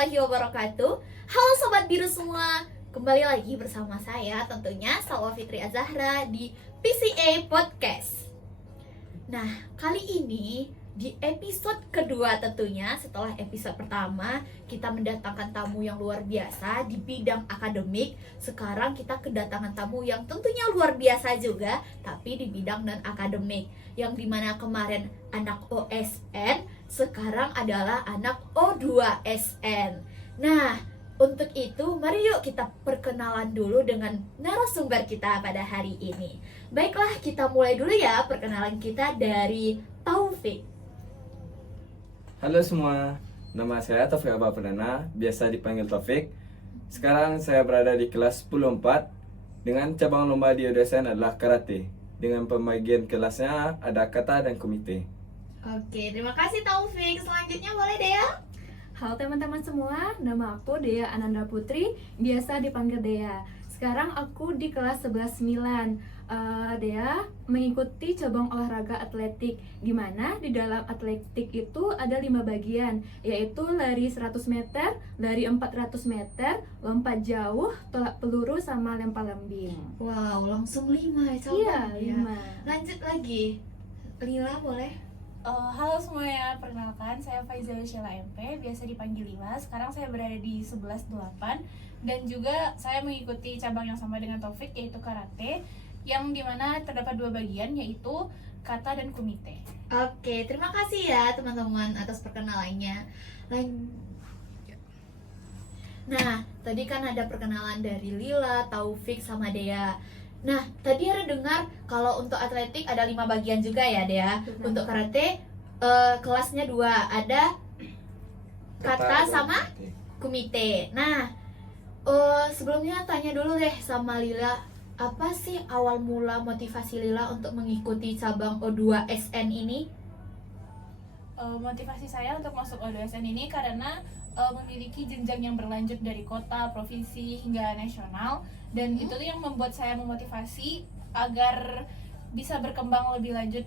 warahmatullahi wabarakatuh. Halo Sobat Biru semua, kembali lagi bersama saya tentunya Salwa Fitri Azahra di PCA Podcast. Nah, kali ini di episode kedua tentunya setelah episode pertama kita mendatangkan tamu yang luar biasa di bidang akademik. Sekarang kita kedatangan tamu yang tentunya luar biasa juga, tapi di bidang non-akademik, yang dimana kemarin anak OSN, sekarang adalah anak O2SN. Nah, untuk itu mari yuk kita perkenalan dulu dengan narasumber kita pada hari ini. Baiklah, kita mulai dulu ya perkenalan kita dari Taufik. Halo semua, nama saya Taufik Abah Perdana, biasa dipanggil Taufik. Sekarang saya berada di kelas 10-4 dengan cabang lomba di ODSN adalah karate. Dengan pembagian kelasnya ada kata dan komite. Oke, terima kasih Taufik. Selanjutnya boleh Dea? Halo teman-teman semua, nama aku Dea Ananda Putri, biasa dipanggil Dea. Sekarang aku di kelas 11-9. Dea mengikuti cabang olahraga atletik, gimana di dalam atletik itu ada 5 bagian, yaitu lari 100 meter, lari 400 meter, lompat jauh, tolak peluru, sama lempar lembing. Wow, langsung 5 ya cabang. Iya, ya. 5. Lanjut lagi. Lila boleh? Halo semuanya, perkenalkan saya Faiza Sheila MP, biasa dipanggil Lila. Sekarang saya berada di 11-8 dan juga saya mengikuti cabang yang sama dengan Taufik, yaitu karate, yang dimana terdapat 2 bagian, yaitu kata dan komite. Oke, terima kasih ya teman-teman atas perkenalannya. Nah, tadi kan ada perkenalan dari Lila, Taufik, sama Dea. Nah, tadi ada dengar kalau untuk atletik ada 5 bagian juga ya Dea. Untuk karate kelasnya 2, ada kata dan sama komite. komite. Nah, sebelumnya tanya dulu deh sama Lila, apa sih awal mula motivasi Lila untuk mengikuti cabang O2SN ini? Motivasi saya untuk masuk ODSN ini karena memiliki jenjang yang berlanjut dari kota, provinsi, hingga nasional. Dan itu tuh yang membuat saya memotivasi agar bisa berkembang lebih lanjut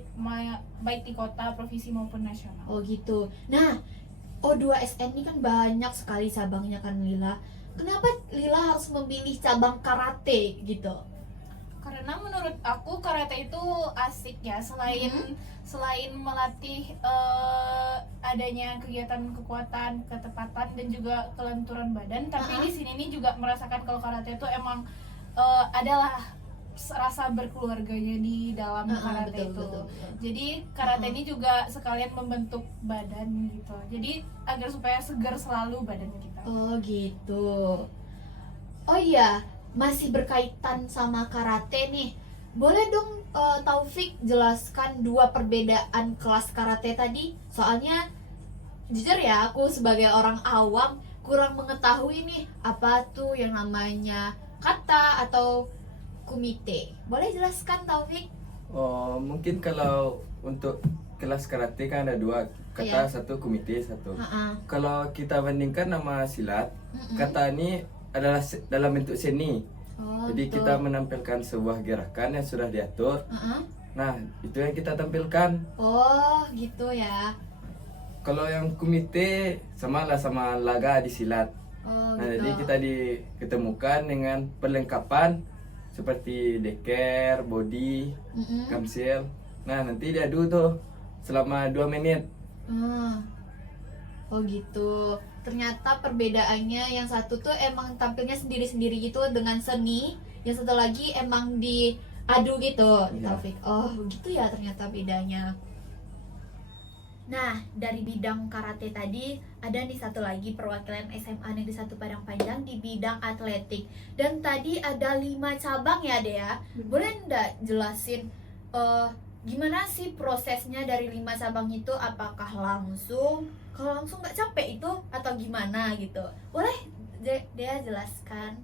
baik di kota, provinsi maupun nasional. Oh gitu. Nah, O2SN ini kan banyak sekali cabangnya kan Lila. Kenapa Lila harus memilih cabang karate gitu? Karena menurut aku karate itu asik ya, selain melatih adanya kegiatan kekuatan, ketepatan, dan juga kelenturan badan, tapi di sini nih juga merasakan kalau karate itu emang adalah rasa berkeluarganya di dalam karate itu. Betul. Jadi karate ini juga sekalian membentuk badan gitu. Jadi agar supaya segar selalu badan kita. Oh gitu. Oh iya, masih berkaitan sama karate nih. Boleh dong Taufik jelaskan 2 perbedaan kelas karate tadi? Soalnya jujur ya, aku sebagai orang awam kurang mengetahui nih apa tuh yang namanya kata atau komite. Boleh jelaskan Taufik? Oh, mungkin kalau untuk kelas karate kan ada 2, kata Iya. 1, komite 1. Ha-ha. Kalau kita bandingkan nama silat, kata ini adalah dalam bentuk seni. Oh, Jadi betul. kita menampilkan sebuah gerakan yang sudah diatur. Ha-ha. Nah, itu yang kita tampilkan. Oh gitu ya. Kalau yang komite sama laga di silat. Oh Nah, gitu. jadi kita diketemukan dengan perlengkapan seperti deker, body, Mm-mm. kamsil. Nah, nanti diadu tuh selama 2 menit. Oh gitu. Ternyata perbedaannya yang satu tuh emang tampilnya sendiri-sendiri gitu dengan seni, yang satu lagi emang diadu gitu, Iya. Taufik. Oh gitu ya ternyata bedanya. Nah, dari bidang karate tadi ada nih satu lagi perwakilan SMA Negeri 1 Padang Panjang di bidang atletik. Dan tadi ada 5 cabang ya Dea. Boleh nggak jelasin gimana sih prosesnya dari 5 cabang itu? Apakah langsung? Kalau langsung nggak capek itu atau gimana gitu? Boleh Dea jelaskan?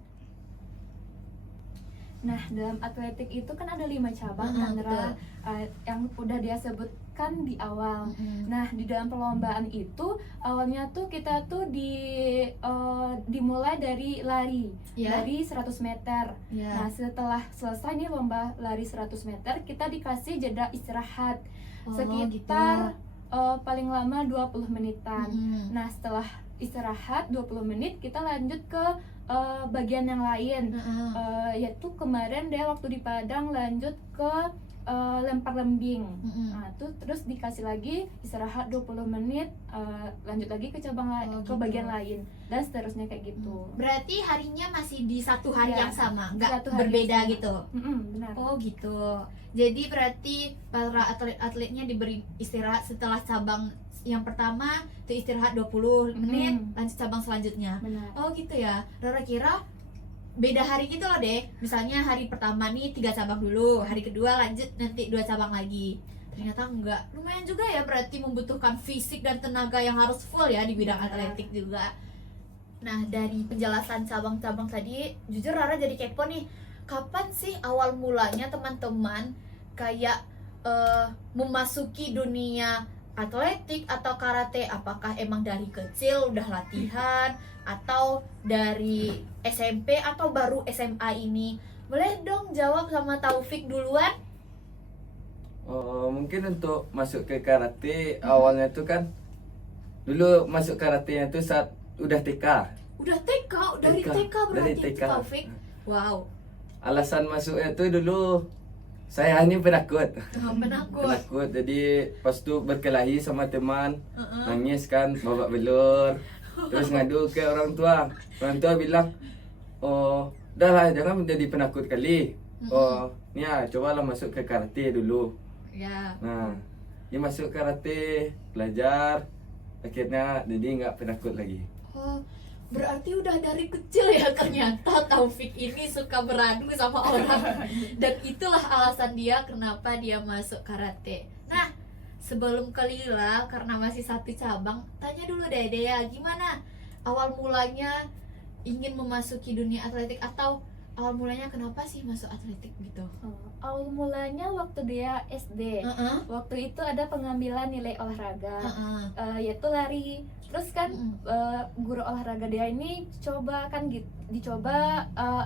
Nah, dalam atletik itu kan ada 5 cabang, Mm-mm, Ra, yang udah dia sebutkan di awal. Nah, di dalam perlombaan itu awalnya tuh kita tuh dimulai dari lari, Ya. lari 100 meter. Ya. Nah, setelah selesai nih lomba lari 100 meter, kita dikasih jeda istirahat Oh, sekitar paling lama 20 menitan. Mm-mm. Nah, setelah istirahat 20 menit, kita lanjut ke bagian yang lain. Yaitu kemarin dia waktu di Padang lanjut ke lempar lembing. Nah, tuh terus dikasih lagi istirahat 20 menit, lanjut lagi ke cabang ke gitu. bagian lain dan seterusnya kayak gitu. Berarti harinya masih di satu hari Ya, yang sama, nggak satu hari berbeda yang sama. gitu. Benar. Oh gitu. Jadi berarti para atlet-atletnya diberi istirahat setelah cabang yang pertama itu istirahat 20 menit, lanjut cabang selanjutnya. Benar. Oh gitu ya. Rara kira beda hari gitu loh deh. Misalnya hari pertama nih 3 cabang dulu, hari kedua lanjut nanti 2 cabang lagi. Ternyata enggak. Lumayan juga ya, berarti membutuhkan fisik dan tenaga yang harus full ya di bidang atletik juga. Nah, dari penjelasan cabang-cabang tadi, jujur Rara jadi kepo nih. Kapan sih awal mulanya teman-teman kayak memasuki dunia atletik atau karate? Apakah emang dari kecil udah latihan atau dari SMP atau baru SMA ini? Boleh dong jawab sama Taufik duluan? Mungkin untuk masuk ke karate awalnya tuh kan dulu masuk karatenya tuh saat udah TK. Udah TK, dari TK berarti dari itu, TK. Taufik. Wow, Alasan masuknya tuh dulu saya ini penakut. penakut. Penakut, jadi pas tuh berkelahi sama teman, nangis kan, babak belur, terus ngadu ke orang tua. Orang tua bilang, oh, udahlah jangan menjadi penakut kali. Oh, nih ya, cobalah masuk ke karate dulu. Ya. Nah, dia masuk karate, belajar, akhirnya jadi nggak penakut lagi. Oh, berarti udah dari kecil ya ternyata Taufik ini suka beradu sama orang. Dan itulah alasan dia kenapa dia masuk karate. Nah, sebelum ke Lila, karena masih satu cabang, tanya dulu deh Dea, gimana awal mulanya ingin memasuki dunia atletik, atau awal mulanya kenapa sih masuk atletik gitu? Awal mulanya waktu dia SD. Waktu itu ada pengambilan nilai olahraga, yaitu lari. Terus kan guru olahraga dia ini dicoba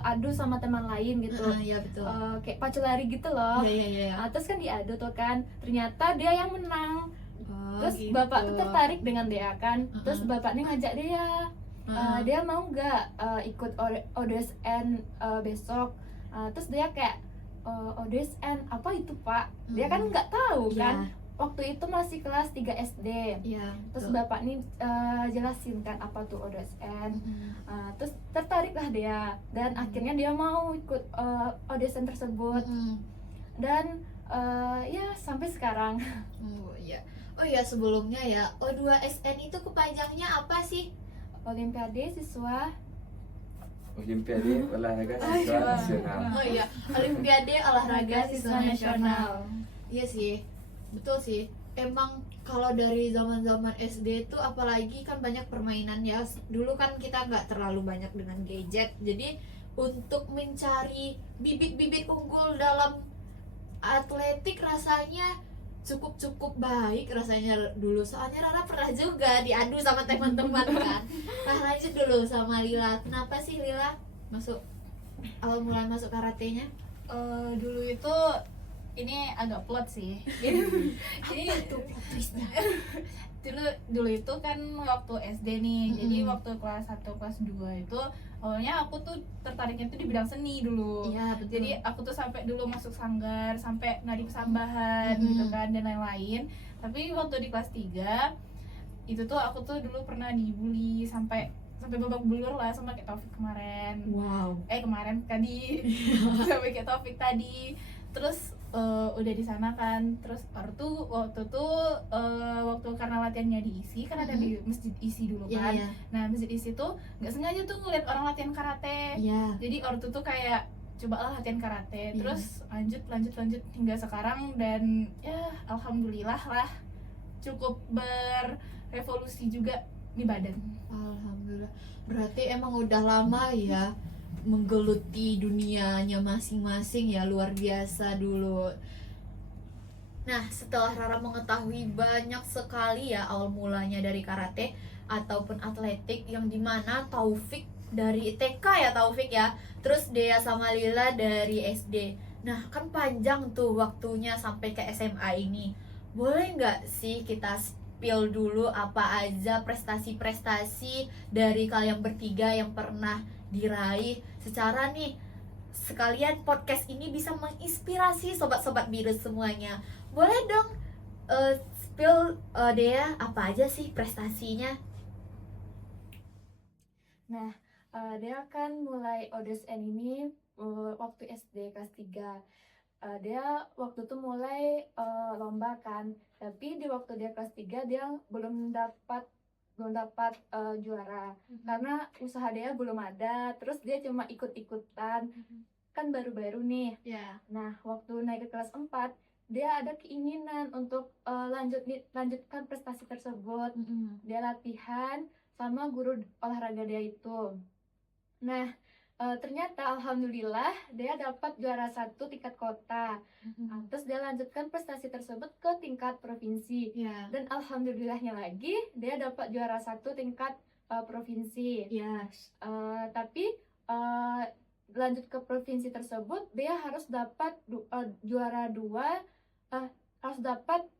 adu sama teman lain gitu. Iya betul. Kayak pacu lari gitu loh. Iya. Terus kan diadu tuh kan, ternyata dia yang menang. Terus gitu. bapak tuh tertarik dengan dia kan. Terus bapaknya ngajak dia, dia mau nggak ikut ODSN besok. Terus dia kayak ODSN apa itu pak? Dia kan nggak tahu kan. Waktu itu masih kelas 3 SD. Iya. Terus bapak nih jelasin kan apa tuh ODSN. Terus tertariklah dia dan akhirnya dia mau ikut ODSN tersebut. Dan ya sampai sekarang. Oh iya sebelumnya ya, O2SN itu kepanjangnya apa sih? Olimpiade Siswa Olimpiade olahraga siswa nasional. Oh iya, Olimpiade Olahraga Siswa Nasional. Iya sih, betul sih. Emang kalau dari zaman-zaman SD tuh apalagi kan banyak permainan ya. Dulu kan kita nggak terlalu banyak dengan gadget. Jadi untuk mencari bibit-bibit unggul dalam atletik rasanya cukup baik rasanya dulu. Soalnya Rara pernah juga diadu sama teman-teman kan. Nah lanjut dulu sama Lila. Kenapa sih Lila awal mulai masuk karatenya? Dulu itu ini agak plot sih. Jadi Tuh plot twistnya. dulu itu kan waktu SD nih. Jadi waktu kelas 1 kelas 2 itu awalnya aku tuh tertariknya tuh di bidang seni dulu. Iya betul. Jadi aku tuh sampai dulu masuk sanggar, sampai nadi persambahan gitu kan dan lain-lain. Tapi waktu di kelas 3 itu tuh aku tuh dulu pernah dibully sampai babak belur lah sama kayak Taufik kemarin. Wow. Kemarin tadi sampai kayak Taufik tadi. Terus udah di sana kan, terus waktu karena latihannya diisi kan ada di masjid isi dulu kan. Nah masjid isi tuh nggak sengaja tuh ngeliat orang latihan karate. Jadi waktu tuh kayak cobalah latihan karate, terus lanjut hingga sekarang dan ya alhamdulillah lah cukup berevolusi juga di badan. Alhamdulillah. Berarti emang udah lama ya menggeluti dunianya masing-masing ya, luar biasa dulu. Nah, setelah Rara mengetahui banyak sekali ya awal mulanya dari karate ataupun atletik, yang dimana Taufik dari TK ya Taufik ya, terus Dea sama Lila dari SD. Nah, kan panjang tuh waktunya sampai ke SMA ini. Boleh nggak sih kita spill dulu apa aja prestasi-prestasi dari kalian bertiga yang pernah diraih, secara nih sekalian podcast ini bisa menginspirasi sobat-sobat biru semuanya. Boleh dong spill Dea apa aja sih prestasinya? Nah, dia kan mulai ODSN ini waktu SD kelas 3. Dia waktu itu mulai lomba kan, tapi di waktu dia kelas 3 dia belum dapat juara karena usaha dia belum ada, terus dia cuma ikut-ikutan, kan baru-baru nih. Ya. Nah, waktu naik ke kelas 4 dia ada keinginan untuk lanjutkan prestasi tersebut. Dia latihan sama guru olahraga dia itu. Nah, ternyata alhamdulillah dia dapat juara 1 tingkat kota. Terus dia lanjutkan prestasi tersebut ke tingkat provinsi. Ya. Dan alhamdulillahnya lagi dia dapat juara 1 tingkat provinsi. Ya. Tapi lanjut ke provinsi tersebut dia harus dapat juara 2, harus dapat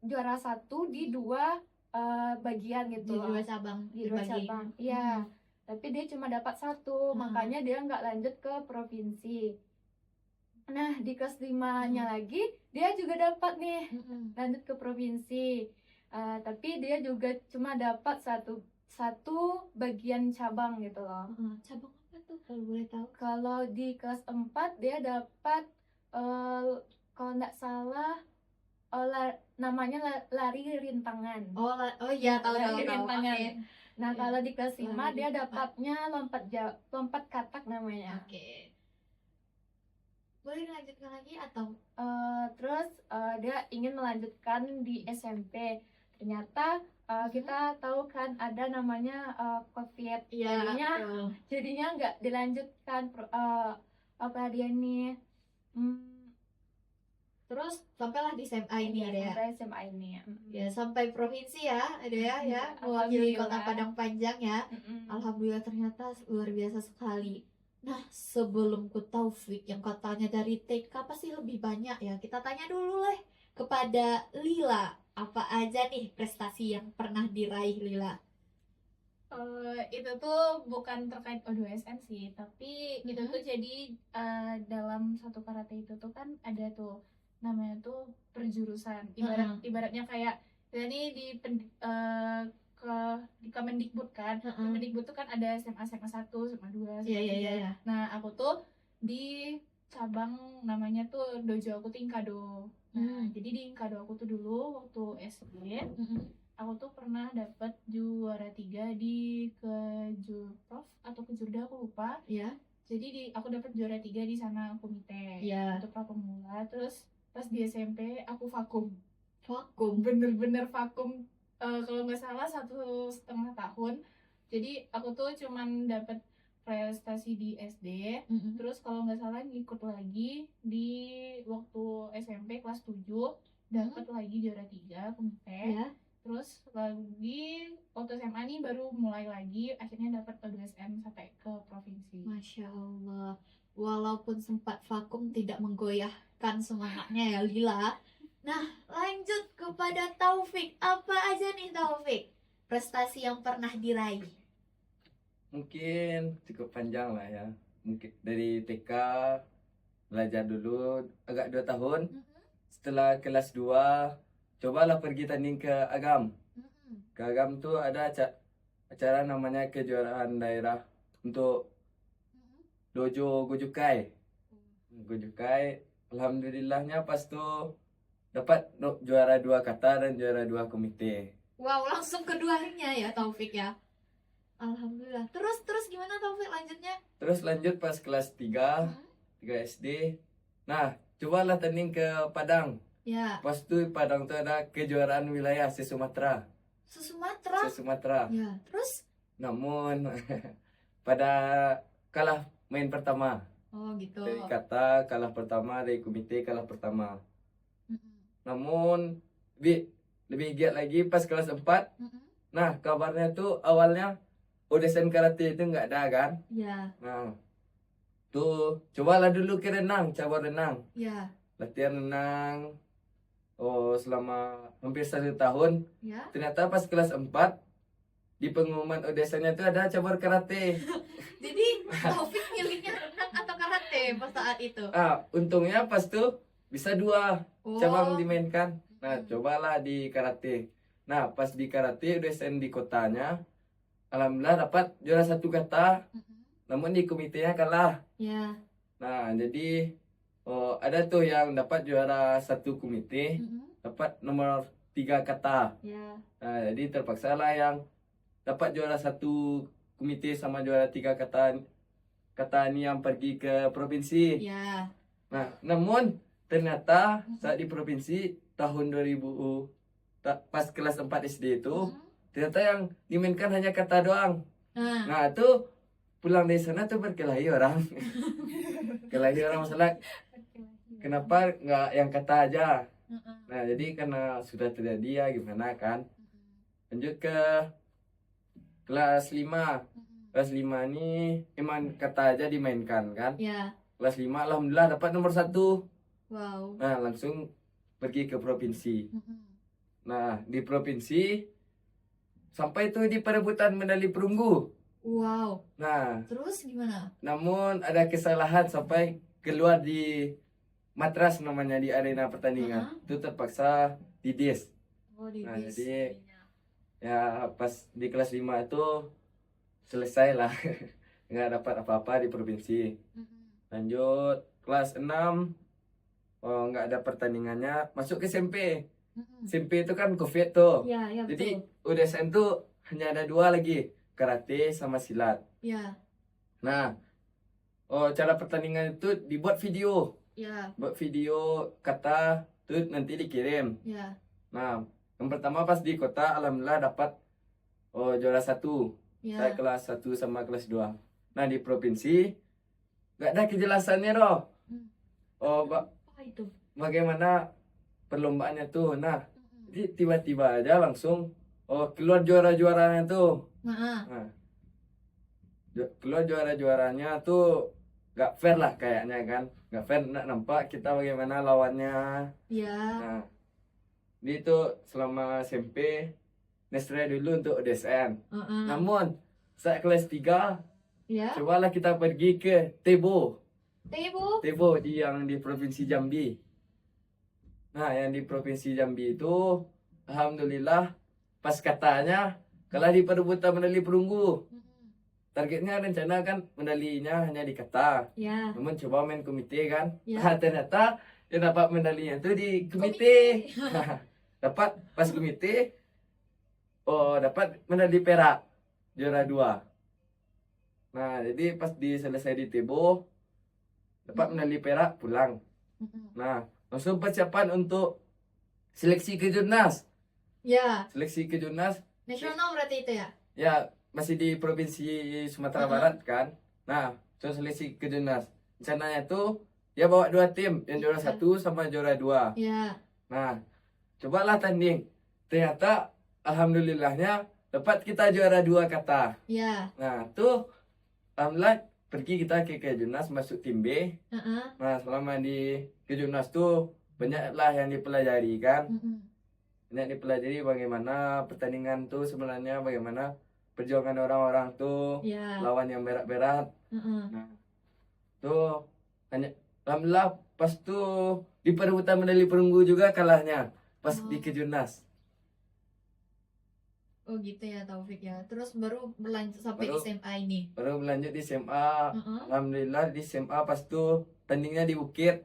juara 1 di 2 bagian gitu Di loh. 2 cabang. Di 2 dibagi. cabang, iya. Tapi dia cuma dapat 1, makanya dia nggak lanjut ke provinsi. Nah, di kelas 5-nya lagi dia juga dapat nih lanjut ke provinsi. Tapi dia juga cuma dapat satu bagian cabang gitu loh. Cabang apa tuh kalau boleh tahu? Kalau di kelas 4 dia dapat kalau nggak salah namanya lari rintangan. Oh iya, tahu Lari tahu. rintangan. Oke. Nah, Ya. kalau di kelas 5 Lari dia rintangan. dapatnya lompat katak namanya. Oke. Boleh dilanjutkan lagi atau? Terus dia ingin melanjutkan di SMP. Ternyata kita tahu kan ada namanya COVID. Jadinya nggak dilanjutkan apa dia nih. Terus sampailah di SMA ini Iya, ada ya. sampai SMA ini. Ya, sampai provinsi ya, ada ya, Iya, mewakili alhamdulillah. Kota Padang Panjang ya. Alhamdulillah, ternyata luar biasa sekali. Nah, sebelum ke Taufik yang katanya dari TK pasti lebih banyak ya, kita tanya dulu lah kepada Lila, apa aja nih prestasi yang pernah diraih Lila? Itu tuh bukan terkait O2SN sih, tapi itu tuh jadi dalam satu karate itu tuh kan ada tuh namanya tuh perjurusan, ibaratnya kayak ini di Kemendikbud kan. Kemendikbud tuh kan ada SMA 1, SMA 2, SMA 3. Iya. Nah, aku tuh di cabang namanya tuh dojo aku tuh Inkado. Nah, jadi di Inkado aku tuh dulu waktu SD, aku tuh pernah dapat juara 3 di Kejurprof atau Kejurda aku lupa. Ya. Jadi aku dapat juara 3 di sana komite Iya. untuk pemula. Terus pas di SMP aku vakum. Vakum. Bener-bener vakum. Kalau nggak salah 1,5 tahun. Jadi aku tuh cuman dapat prestasi di SD. Terus kalau nggak salah ngikut lagi di waktu SMP kelas 7 dapat lagi juara 3 komite. Ya. Terus lagi waktu SMA nih baru mulai lagi, akhirnya dapat O2SN sampai ke provinsi. Masya Allah, walaupun sempat vakum tidak menggoyahkan semangatnya ya Lila. Nah, lanjut kepada Taufik, apa aja nih Taufik prestasi yang pernah diraih? Mungkin cukup panjang lah ya. Mungkin dari TK belajar dulu agak 2 tahun. Setelah kelas 2 cobalah pergi tanding ke Agam. Ke Agam tuh ada acara namanya kejuaraan daerah untuk dojo Gojukai. Gojukai, alhamdulillahnya pas tuh dapat juara 2 kata dan juara 2 komite. Wow, langsung keduanya ya Taufik ya. Alhamdulillah. Terus gimana Taufik lanjutnya? Terus lanjut pas kelas 3 SD. Nah, cobalah tanding ke Padang. Ya. Pas tuh Padang tuh ada kejuaraan wilayah se-Sumatera. Se-Sumatera. Ya. Terus? Namun pada kalah main pertama. Oh gitu. Dari kata kalah pertama, dari komite kalah pertama. Namun lebih giat lagi pas kelas 4. Nah, kabarnya tuh awalnya audition karate itu nggak ada kan? Ya. Nah, tuh cobalah dulu ke renang, cabang renang. Ya. Latihan renang. selama hampir 1 tahun. Ya. Ternyata pas kelas 4 di pengumuman auditionnya itu ada cabang karate. Jadi Taufik milihnya renang atau karate pas saat itu? Untungnya pas tuh bisa 2 cabang Oh. dimainkan. Nah, cobalah di karate. Nah, pas di karate audition di kotanya, alhamdulillah dapat juara 1 kata, namun di komitenya kalah. Ya. Nah, jadi ada tuh yang dapat juara 1 komite, dapat nomor 3 kata. Ya. Nah, jadi terpaksa lah yang dapat juara 1 komite sama juara 3 kata ini yang pergi ke provinsi. Ya. Nah, namun ternyata saat di provinsi tahun 2000 pas kelas 4 SD itu ternyata yang dimainkan hanya kata doang. Nah, Nah, itu pulang dari sana tuh berkelahi orang. Kelahi orang masalah kenapa nggak yang kata aja. Nah, jadi karena sudah terjadi ya gimana kan. Lanjut ke kelas 5. Kelas 5 ini emang kata aja dimainkan kan. ya. Kelas 5 alhamdulillah dapat nomor 1. Wow. Nah, langsung pergi ke provinsi. Nah, di provinsi sampai itu di perebutan medali perunggu. Wow. Nah, Terus gimana? namun ada kesalahan sampai keluar di matras namanya di arena pertandingan. Itu terpaksa didis. Oh, di Nah, bis. jadi ya pas di kelas 5 itu selesai lah. Nggak dapat apa-apa di provinsi. Lanjut kelas 6 nggak ada pertandingannya, masuk ke SMP. SMP itu kan COVID tuh. Ya, ya Jadi betul. UDSN tuh hanya ada 2 lagi, karate sama silat. Ya. Nah, cara pertandingan itu dibuat video. Ya. Buat video kata tuh nanti dikirim. Ya. Nah, yang pertama pas di kota alhamdulillah dapat juara 1. Saya Ya. kelas 1 sama kelas 2. Nah, di provinsi nggak ada kejelasannya loh. Apa itu? Bagaimana perlombaannya tuh. Nah, jadi tiba-tiba aja langsung keluar juara-juaranya tuh. Nah, Nah, keluar juara-juaranya tuh gak fair lah kayaknya kan. Gak fair, nggak nampak kita bagaimana lawannya. ya. Nah, di itu selama SMP Nestre dulu untuk DSN. Namun saat kelas 3 Ya. cobalah kita pergi ke Tebo. Ibu. Tebo yang di Provinsi Jambi. Nah, yang di Provinsi Jambi itu alhamdulillah pas katanya kalah di perebutan medali perunggu. Targetnya rencana kan medalinya hanya di kata. Ya. Namun coba main komite kan. Ya. Nah, ternyata yang dapat medalinya itu di komite. Dapat pas komite dapat medali perak juara 2. Nah, jadi pas selesai di Tebo dapat medali perak pulang. Nah, langsung persiapan untuk seleksi ke Jurnas. Ya. Seleksi ke Jurnas Nasional berarti itu ya? ya masih di Provinsi Sumatera Barat kan. Nah, so seleksi ke Jurnas. Rencananya tuh dia bawa 2 tim, yang juara 1 sama juara 2. Ya. Nah, cobalah tanding. Ternyata alhamdulillahnya dapat kita juara 2 kata. Ya. Nah, tuh alhamdulillah pergi kita ke Kejurnas masuk tim B. Nah, selama di Kejurnas tuh banyaklah yang dipelajari kan. Banyak dipelajari bagaimana pertandingan tuh sebenarnya, bagaimana perjuangan orang-orang tuh Ya. lawan yang berat-berat. Nah, tuh hanya alhamdulillah pas tuh di perebutan medali perunggu juga kalahnya pas di Kejurnas. Oh gitu ya Taufik ya. Terus baru berlanjut sampai Baru- SMA ini. Baru berlanjut di SMA. Alhamdulillah di SMA pas tuh tandingnya di Bukit.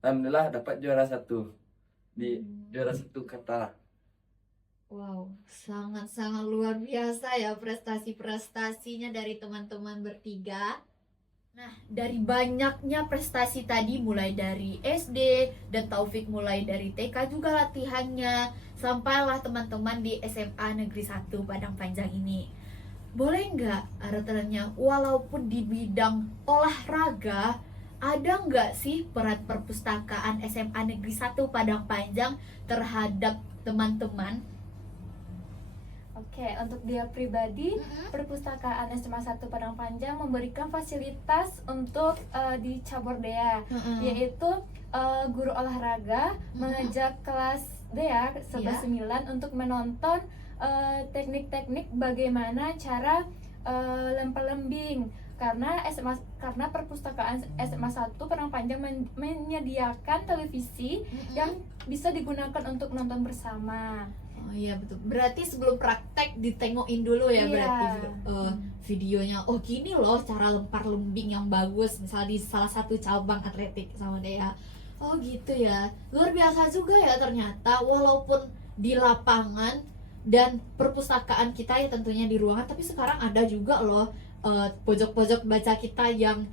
Alhamdulillah dapat juara 1 di juara 1 kata. Wow, sangat-sangat luar biasa ya prestasi-prestasinya dari teman-teman bertiga. Nah, dari banyaknya prestasi tadi mulai dari SD dan Taufik mulai dari TK juga latihannya, sampailah teman-teman di SMA Negeri 1 Padang Panjang ini. Boleh nggak Artelannya, walaupun di bidang olahraga, ada nggak sih peran perpustakaan SMA Negeri 1 Padang Panjang terhadap teman-teman? Oke, untuk dia pribadi, perpustakaan SMA 1 Padang Panjang memberikan fasilitas untuk di cabur Dea, yaitu guru olahraga mengajak kelas Dea 11-9 untuk menonton teknik-teknik bagaimana cara lempar lembing. Karena perpustakaan SMA 1 Padang Panjang menyediakan televisi yang bisa digunakan untuk nonton bersama. Oh iya betul. Berarti sebelum praktek ditengokin dulu ya, Iya. berarti videonya. Oh gini loh cara lempar lembing yang bagus, misalnya di salah satu cabang atletik sama Dea. Oh gitu ya. Luar biasa juga ya ternyata, walaupun di lapangan dan perpustakaan kita ya tentunya di ruangan, tapi sekarang ada juga loh pojok-pojok baca kita yang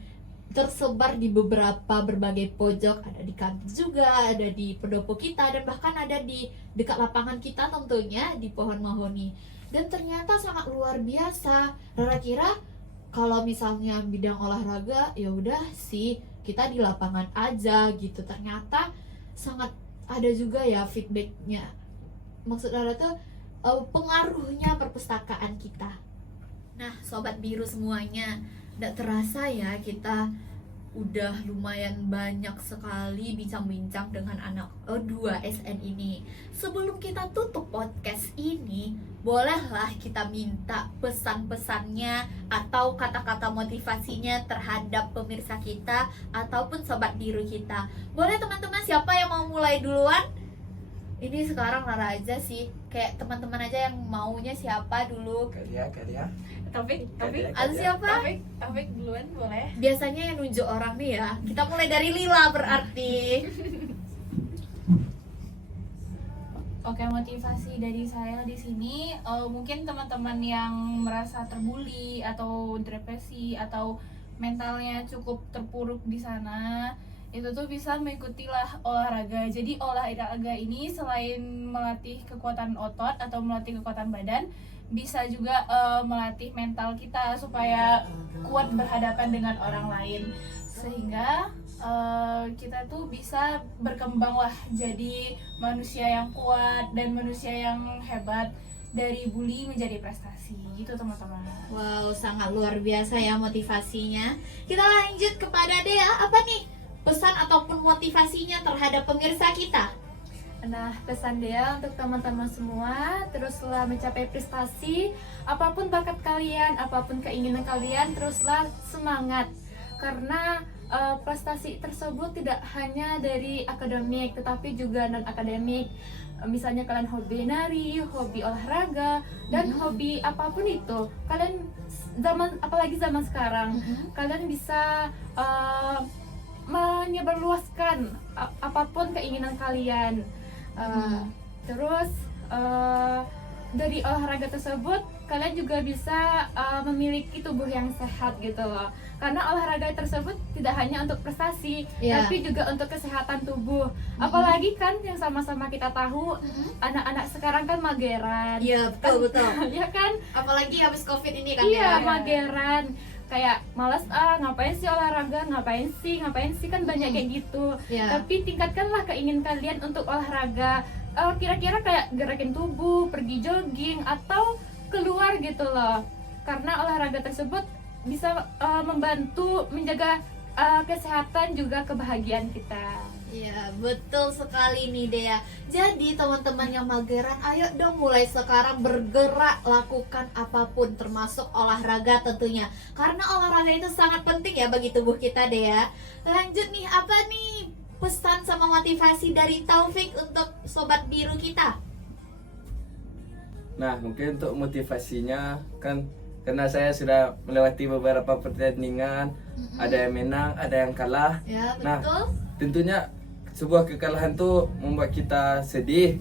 tersebar di berbagai pojok. Ada di kampus juga, ada di pendopo kita, dan bahkan ada di dekat lapangan kita tentunya di pohon mahoni. Dan ternyata sangat luar biasa. Rara kira kalau misalnya bidang olahraga ya udah sih kita di lapangan aja gitu. Ternyata sangat ada juga ya feedbacknya. Maksud Rara tuh pengaruhnya perpustakaan kita. Nah, sobat biru semuanya, tidak terasa ya kita udah lumayan banyak sekali bincang-bincang dengan anak 2 SN ini. Sebelum kita tutup podcast ini, bolehlah kita minta pesan-pesannya atau kata-kata motivasinya terhadap pemirsa kita ataupun sobat biru kita. Boleh teman-teman, siapa yang mau mulai duluan? Ini sekarang Rara aja sih, kayak teman-teman aja yang maunya siapa dulu. Kalian. Taufik Ada siapa? Taufik duluan boleh. Biasanya yang nunjuk orang nih ya. Kita mulai dari Lila berarti. Oke, motivasi dari saya di sini mungkin teman-teman yang merasa terbuli atau depresi atau mentalnya cukup terpuruk di sana, itu tuh bisa mengikutilah olahraga. Jadi olahraga ini selain melatih kekuatan otot atau melatih kekuatan badan, bisa juga melatih mental kita supaya kuat berhadapan dengan orang lain, sehingga kita tuh bisa berkembang lah jadi manusia yang kuat dan manusia yang hebat, dari bully menjadi prestasi gitu teman-teman. Wow, sangat luar biasa ya motivasinya. Kita lanjut kepada Dea. Apa nih pesan ataupun motivasinya terhadap pemirsa kita? Nah, pesan Dea untuk teman-teman semua, teruslah mencapai prestasi, apapun bakat kalian, apapun keinginan kalian, teruslah semangat. Karena prestasi tersebut tidak hanya dari akademik, tetapi juga non-akademik. Misalnya kalian hobi nari, hobi olahraga, dan hobi apapun itu. Kalian apalagi zaman sekarang, kalian bisa menyebarluaskan apapun keinginan kalian. Terus dari olahraga tersebut kalian juga bisa memiliki tubuh yang sehat gitu loh. Karena olahraga tersebut tidak hanya untuk prestasi, tapi juga untuk kesehatan tubuh. Apalagi kan yang sama-sama kita tahu, anak-anak sekarang kan mageran. Iya, betul. Ya kan? Apalagi habis Covid ini kan Iya, ya. mageran. Kayak malas ngapain sih olahraga, ngapain sih kan banyak kayak gitu. Tapi tingkatkanlah keinginan kalian untuk olahraga. Kira-kira kayak gerakin tubuh, pergi jogging atau keluar gitu loh. Karena olahraga tersebut bisa membantu menjaga kesehatan juga kebahagiaan kita. Iya, betul sekali nih Dea. Jadi teman-teman yang mageran, ayo dong mulai sekarang bergerak, lakukan apapun termasuk olahraga tentunya. Karena olahraga itu sangat penting ya bagi tubuh kita Dea. Lanjut nih, apa nih pesan sama motivasi dari Taufik untuk sobat biru kita? Nah, mungkin untuk motivasinya kan karena saya sudah melewati beberapa pertandingan, ada yang menang, ada yang kalah. Ya, betul. Nah, tentunya sebuah kekalahan tuh membuat kita sedih.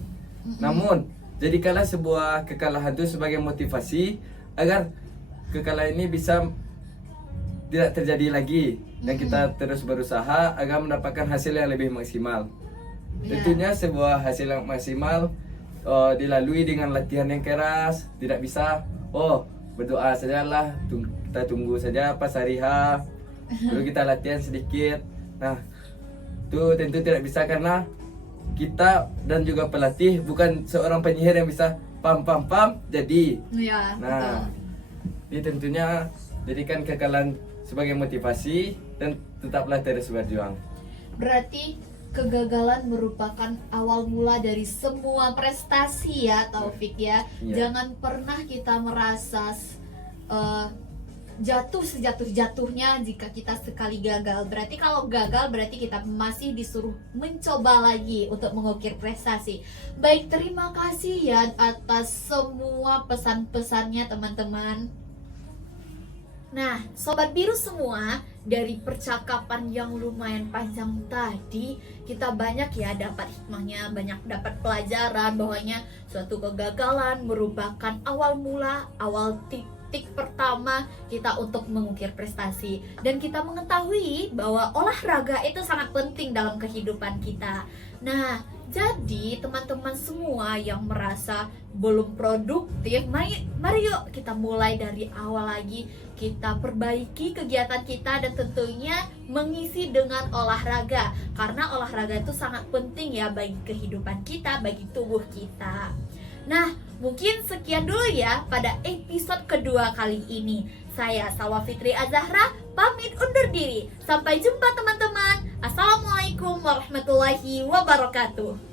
Namun, jadikanlah sebuah kekalahan itu sebagai motivasi agar kekalahan ini bisa tidak terjadi lagi dan kita terus berusaha agar mendapatkan hasil yang lebih maksimal. Tentunya sebuah hasil yang maksimal dilalui dengan latihan yang keras. Tidak bisa berdoa sajalah, kita tunggu saja pas hari H lalu kita latihan sedikit. Nah, itu tentu tidak bisa karena kita dan juga pelatih bukan seorang penyihir yang bisa pam jadi. Ya, Nah, ini tentunya jadikan kekalahan sebagai motivasi dan tetaplah terus berjuang. Berarti kegagalan merupakan awal mula dari semua prestasi ya, Taufik ya. Iya. Jangan pernah kita merasa jatuh sejatuh-jatuhnya jika kita sekali gagal. Berarti kalau gagal berarti kita masih disuruh mencoba lagi untuk mengukir prestasi. Baik, terima kasih ya atas semua pesan-pesannya teman-teman. Nah, Sobat Biru semua, dari percakapan yang lumayan panjang tadi, kita banyak ya dapat hikmahnya, banyak dapat pelajaran bahwanya suatu kegagalan merupakan awal mula, awal titik pertama kita untuk mengukir prestasi. Dan kita mengetahui bahwa olahraga itu sangat penting dalam kehidupan kita. Nah, jadi teman-teman semua yang merasa belum produktif, mari yuk kita mulai dari awal lagi. Kita perbaiki kegiatan kita dan tentunya mengisi dengan olahraga. Karena olahraga itu sangat penting ya bagi kehidupan kita, bagi tubuh kita. Nah, mungkin sekian dulu ya pada episode kedua kali ini. Saya Salwa Fitri Azahra pamit undur diri. Sampai jumpa teman-teman. Assalamualaikum warahmatullahi wabarakatuh.